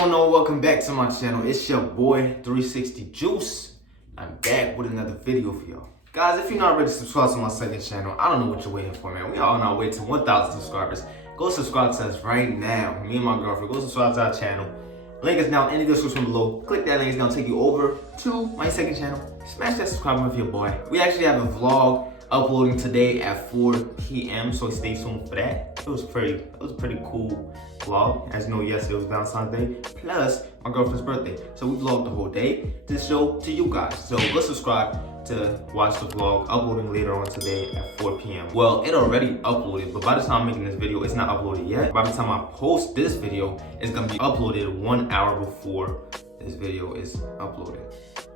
going on? Welcome back to my channel. It's your boy 360 Juice. I'm back with another video for y'all. Guys, if you're not already subscribed to my second channel, I don't know what you're waiting for, man. We are on our way to 1,000 subscribers. Go subscribe to us right now. Me and my girlfriend, go subscribe to our channel. Link is down in the description below. Click that link, it's gonna take you over to my second channel. Smash that subscribe button for your boy. We actually have a vlog uploading today at 4 p.m. so stay tuned for that. It was a pretty cool vlog. As you know, yesterday was Valentine's Day, plus my girlfriend's birthday. So we vlogged the whole day to show to you guys. So go subscribe to watch the vlog uploading later on today at 4 p.m. Well, it already uploaded, but by the time I'm making this video, it's not uploaded yet. By the time I post this video, it's gonna be uploaded 1 hour before this video is uploaded.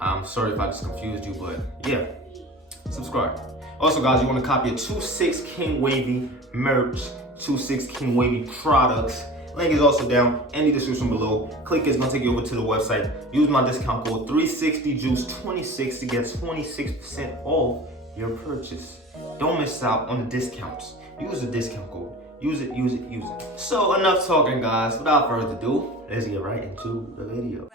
I'm sorry if I just confused you, but yeah, subscribe. Also, guys, you want to copy a 26 King Wavy merch, 26 King Wavy products. Link is also down in the description below. Click it's gonna take you over to the website. Use my discount code 360juice26 to get 26% off your purchase. Don't miss out on the discounts. Use the discount code. Use it, use it, use it. So enough talking, guys. Without further ado, let's get right into the video.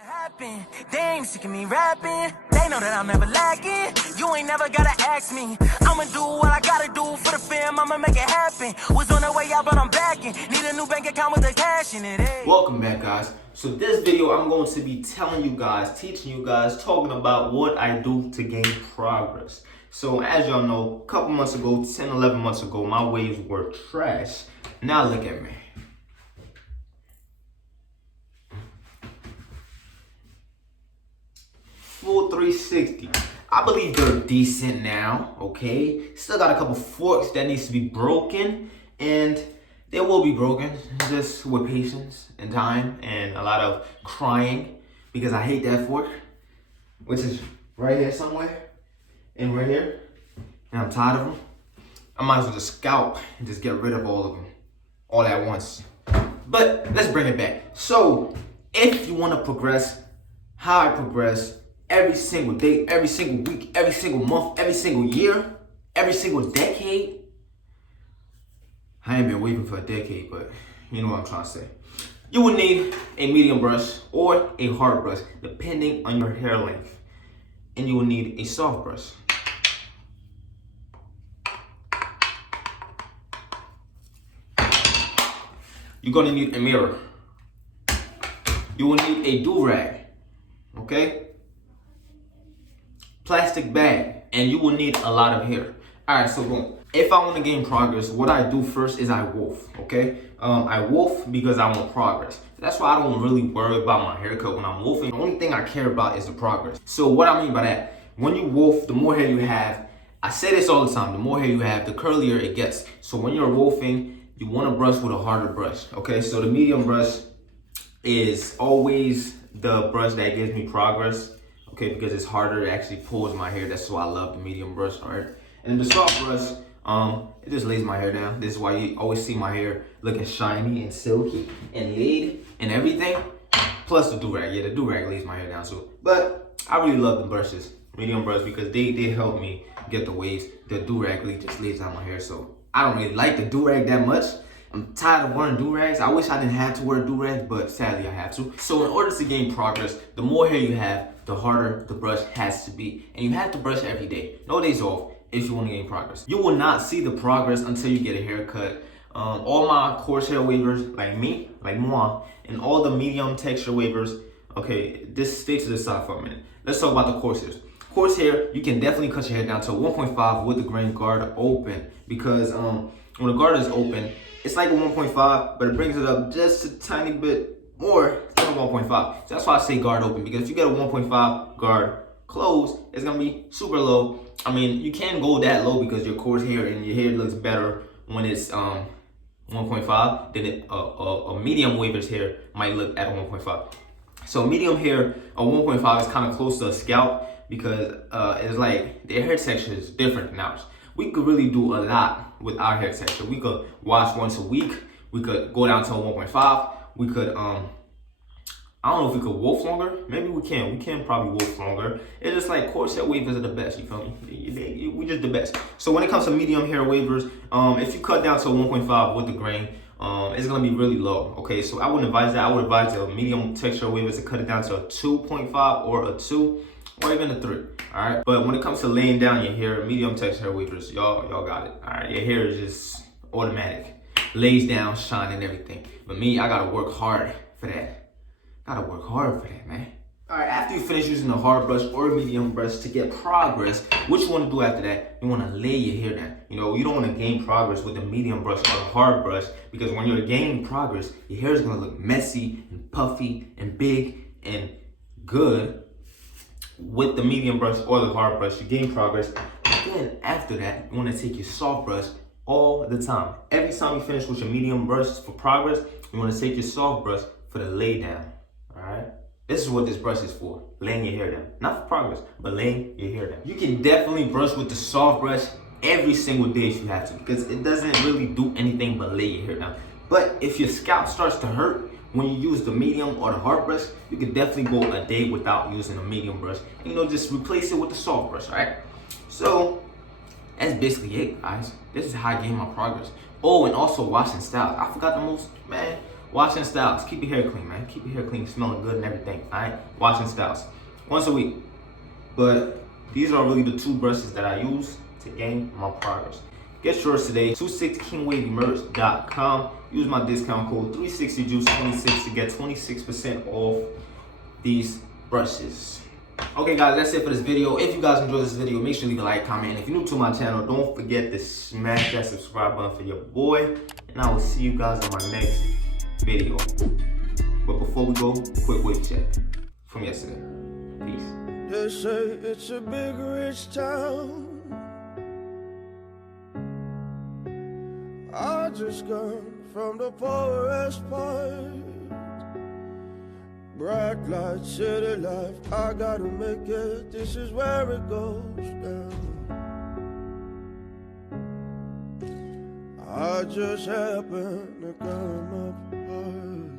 They ain't sick of me rapping. They know that I'm never lacking. You ain't never gotta ask me. I'ma do what I gotta do for the fam. I'ma make it happen. Was on the way out, but I'm backing. Need a new bank account with the cash in it. Hey. Welcome back, guys. So this video, I'm going to be telling you guys, teaching you guys, talking about what I do to gain progress. So as y'all know, a couple months ago, 10, 11 months ago, my waves were trash. Now look at me. Full 360. I believe they're decent now, okay? Still got a couple forks that needs to be broken, and they will be broken, just with patience and time and a lot of crying, because I hate that fork, which is right here somewhere, and right here, and I'm tired of them. I might as well just scalp and just get rid of all of them, all at once. But let's bring it back. So, if you want to progress, how I progress, every single day, every single week, every single month, every single year, every single decade. I ain't been waving for a decade, but you know what I'm trying to say. You will need a medium brush or a hard brush, depending on your hair length. And you will need a soft brush. You're gonna need a mirror. You will need a do-rag, okay? Plastic bag, and you will need a lot of hair. All right, so boom. If I want to gain progress, what I do first is I wolf, okay? I wolf because I want progress. That's why I don't really worry about my haircut when I'm wolfing. The only thing I care about is the progress. So what I mean by that, when you wolf, the more hair you have, I say this all the time, the more hair you have, the curlier it gets. So when you're wolfing, you want to brush with a harder brush, okay? So the medium brush is always the brush that gives me progress. Okay, because it's harder, it actually pulls my hair. That's why I love the medium brush, all right? And the soft brush, it just lays my hair down. This is why you always see my hair looking shiny and silky and laid and everything. Plus the do-rag, yeah, the do-rag lays my hair down too. But I really love the brushes, medium brush, because they help me get the waves. The do-rag really just lays down my hair, so I don't really like the do-rag that much. I'm tired of wearing do-rags. I wish I didn't have to wear do-rags, but sadly I have to. So in order to gain progress, the more hair you have, the harder the brush has to be. And you have to brush every day. No days off if you want to gain progress. You will not see the progress until you get a haircut. All my coarse hair wavers, like me, like moi, and all the medium texture wavers, okay, just stay to the side for a minute. Let's talk about the coarse hairs. Coarse hair, you can definitely cut your hair down to 1.5 with the grain guard open, because when the guard is open, it's like a 1.5, but it brings it up just a tiny bit more than 1.5. So that's why I say guard open, because if you get a 1.5 guard closed, it's gonna be super low. I mean, you can go that low because your coarse hair and your hair looks better when it's 1.5 than a medium waver's hair might look at a 1.5. So medium hair, a 1.5 is kind of close to a scalp, because it's like their hair texture is different than ours. We could really do a lot with our hair texture. We could wash once a week. We could go down to a 1.5. We could, I don't know if we could wolf longer. Maybe we can. We can probably wolf longer. It's just like coarse hair wavers are the best, you feel me? We just the best. So when it comes to medium hair wavers, if you cut down to 1.5 with the grain, it's gonna be really low. Okay, so I wouldn't advise that. I would advise a medium texture wavers to cut it down to a 2.5 or a 2 or even a 3. All right, but when it comes to laying down your hair, medium texture wavers, y'all got it. All right, your hair is just automatic, lays down, shine and everything. But me, I gotta work hard for that. Gotta work hard for that, man. All right, after you finish using a hard brush or a medium brush to get progress, what you want to do after that, you want to lay your hair down. You know, you don't want to gain progress with a medium brush or a hard brush, because when you're gaining progress, your hair is going to look messy and puffy and big and good. With the medium brush or the hard brush, you gain progress. Then after that, you want to take your soft brush all the time. Every time you finish with your medium brush for progress, you want to take your soft brush for the lay down. All right. This is what this brush is for, laying your hair down. Not for progress, but laying your hair down. You can definitely brush with the soft brush every single day if you have to, because it doesn't really do anything but lay your hair down. But if your scalp starts to hurt when you use the medium or the hard brush, you can definitely go a day without using a medium brush. And, you know, just replace it with the soft brush, all right? So that's basically it, guys. This is how I gain my progress. Oh, and also washing styles. I forgot the most, man. Washing styles. Keep your hair clean, man. Keep your hair clean, smelling good and everything. Alright? Washing styles. Once a week. But these are really the 2 brushes that I use to gain my progress. Get yours today. 26kingwavymerch.com. Use my discount code 360juice26 to get 26% off these brushes. Okay guys, that's it for this video. If you guys enjoyed this video, make sure to leave a like, comment, and if you're new to my channel, don't forget to smash that subscribe button for your boy, and I will see you guys in my next video. But before we go, quick wave check from yesterday. Peace. They say it's a big rich town. I just got from the poorest part. Bright light, city life, I gotta make it. This is where it goes down. I just happen to come up hard.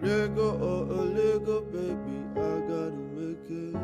Let go, oh, let go, baby, I gotta make it.